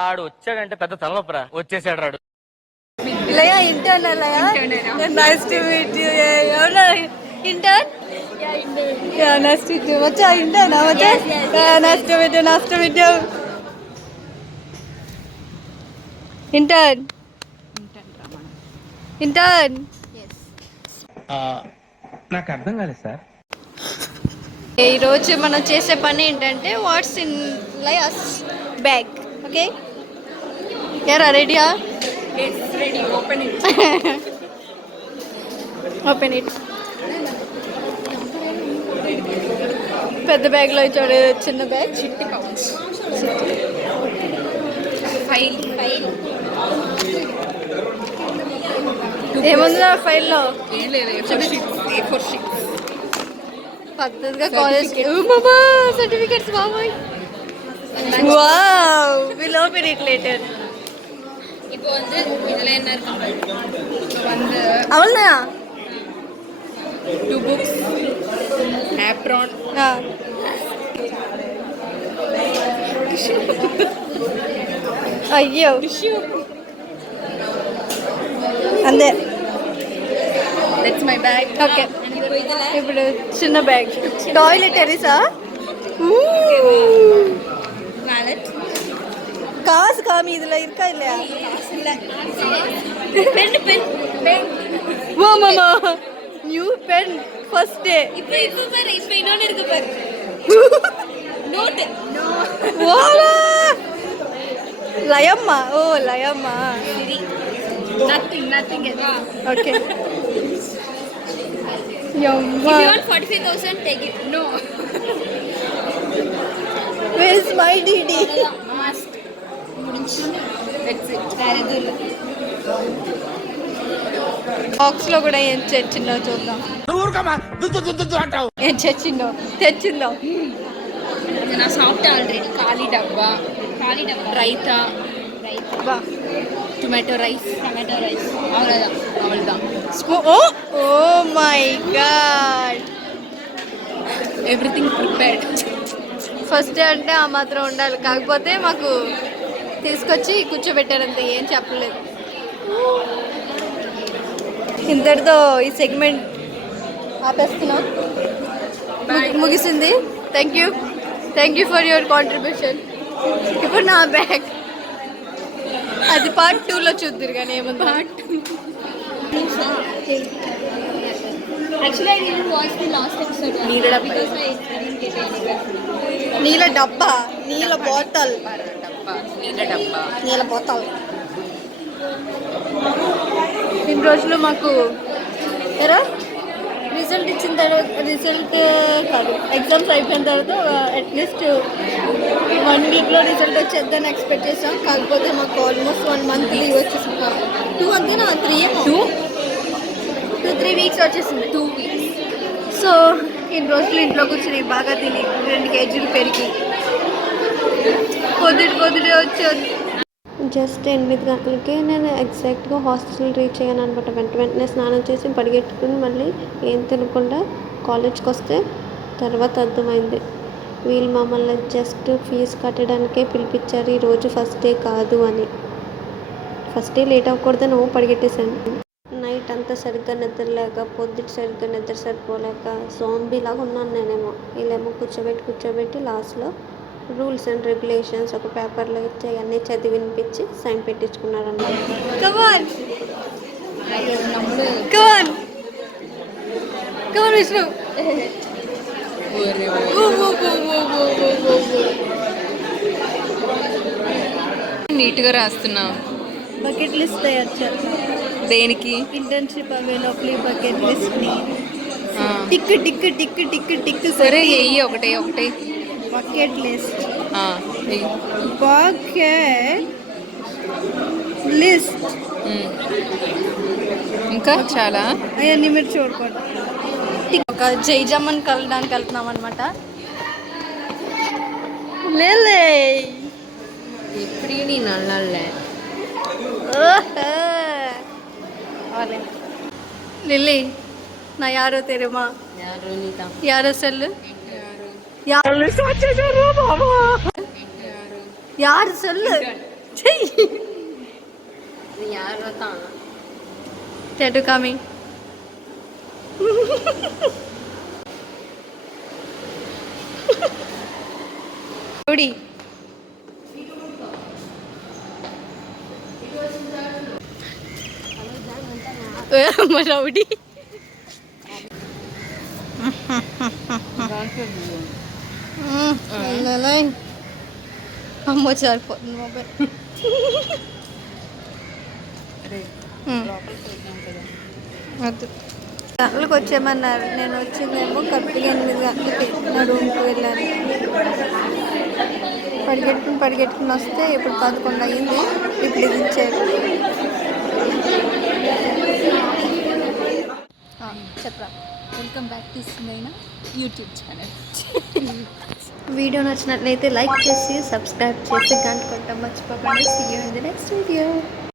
ఆడు వచ్చాడంటే పెద్ద తలనొప్పరా. వచ్చేసాడు రాడు. Laya intern Laya nice to meet you. ఎవరు intern? Yeah, nice to meet you. What's your intern? What's your? Yeah, nice to meet you. Nice to meet you. Intern. Intern. Yes. నాకు అర్థం కాలేదు సార్. ఈరోజు మనం చేసే పని ఏంటంటే what's in Laya's bag. Okay, యారా రెడీయా? Yes, ready. Open it. Open it. పెద్ద బ్యాగ్లో చూడ, చిన్న బ్యాగ్. Chitti pouch. File. ఏముంది ఆ ఫైల్లో? ఏం లేదు, A4 sheets. పద్ధతిగా కాలేజ్కి సర్టిఫికెట్స్ బాబాయ్. Wow, will open it later. இப்போ வந்து இதுல என்ன இருக்கு? வந்து అవునా? 2 books, apron, అయ్యో tissue. అంతే. That's my bag. ఓకే, ఇప్పుడు చిన్న బ్యాగ్. టాయిలెటరీసా? Wallet. காசு காமி இதுல இருக்கா இல்லையா? Pen. வா மாமா, நியூ பென் ஃபர்ஸ்ட் டே. இப்போ பாரு, இப்போ இன்னொன்னு இருக்கு பாரு. Note. No. வாவா, லயம்மா. ஓ லயம்மா. Siri. Nothing. Okay. If యమ్మా, you want 45,000, take it. No. where is my DD? Must. That's it. వేరే దూరం. బాక్స్ లో కూడా ఏం తెచ్చిందో చూద్దాం. ఏం తెచ్చిందో నా సాఫ్ట్ ఆల్రెడీ. ఖాళీ డబ్బా, రైతా, బా. టొమాటో రైస్, అవలదా oh my God, everything prepared. First day అంటే ఆ మాత్రం ఉండాలి. కాకపోతే మాకు తీసుకొచ్చి కూర్చోబెట్టారంతే, ఏం చెప్పలేదు. ఇంతటితో ఈ సెగ్మెంట్ ఆపేస్తున్నాం, ముగిసింది. Thank you for your contribution. ఇప్పుడు నా బ్యాగ్ అది పార్ట్ 2లో చూద్దరు కానీ ఏముంది. Actually, I didn't watch the last episode because I didn't get any. నీళ్ళ డబ్బా, నీళ్ళ బాటల్, నీళ్ళ బాటల్. ఇన్ని రోజులు మాకు ఎరా రిజల్ట్ ఇచ్చిన తర్వాత, రిజల్ట్ కాదు ఎగ్జామ్స్ అయిపోయిన తర్వాత అట్లీస్ట్ 1 వీక్లో రిజల్ట్ వచ్చేద్దని ఎక్స్పెక్ట్ చేసాం. కాకపోతే మాకు ఆల్మోస్ట్ 1 మంత్ లీవ్ వచ్చేసింది. 2 అంతేనా? 3 వీక్స్ వచ్చేసింది. 2 వీక్స్. సో ఇన్ని రోజులు ఇంట్లో కూర్చొని బాగా తిని 2 కేజీలు పెరిగి పొద్దుటే వచ్చాను. జస్ట్ 8 గంటలకి నేను ఎగ్జాక్ట్గా హాస్టల్ రీచ్ అయ్యాను అనమాట. వెంటనే స్నానం చేసి పరిగెట్టుకుని మళ్ళీ ఏం తినకుండా కాలేజ్కి వస్తే తర్వాత అర్థమైంది వీళ్ళు మమ్మల్ని జస్ట్ ఫీజు కట్టడానికే పిలిపించారు, ఈరోజు ఫస్ట్ డే కాదు అని. ఫస్ట్ డే లేట్ అవ్వకూడదని పరిగెట్టేశాను. నైట్ అంతా సరిగ్గా నిద్రలేక, పొద్దుట సరిగ్గా నిద్ర సరిపోలేక జోంబీలాగా ఉన్నాను నేనేమో. వీళ్ళేమో కూర్చోబెట్టి లాస్ట్లో రూల్స్ అండ్ రెగ్యులేషన్స్ ఒక పేపర్లో ఇచ్చి అవన్నీ చదివి వినిపించి సైన్ పెట్టించుకున్నారన్నమాట. విష్ణు నీట్గా రాస్తున్నా. బకెట్ లిస్ట్ తయారు చేయాలి. దేనికి? ఇంటర్న్షిప్ అవే లోపల బకెట్ లిస్ట్ ని టిక్. సరే వెయ్యి ఒకటే. Bucket list, bucket list. ఇంకా చాలా అవన్నీ మీరు చూడకూడదు. ఒక జైజమ్మని కలడానికి వెళ్తున్నాం అనమాట. లేలే எப்படி நீ நல்லா இல்ல. லில்லி நான் யாரோ தெரியுமா? யாரோ நீ தான். யாரோ சொல்லு. யார் சொல்லு. Tattoo coming. Rowdy. Rowdy. అమ్మో సరిపోతుంది మొబైల్. వద్దు గంటలకు వచ్చేయమన్నారు. నేను వచ్చిందేమో కరెక్ట్గా 8 గంటలకి నా రూమ్కి వెళ్ళాను. పరిగెట్టుకుని వస్తే ఇప్పుడు 11 అయ్యింది. ఇప్పుడు ఇది ఇచ్చారు. చెప్పరా. Welcome back to Singaina YouTube channel. Video నచ్చినట్లయితే లైక్ చేసి సబ్స్క్రైబ్ చేసి గంట కొట్టడం మర్చిపోకండి. See you in the next video.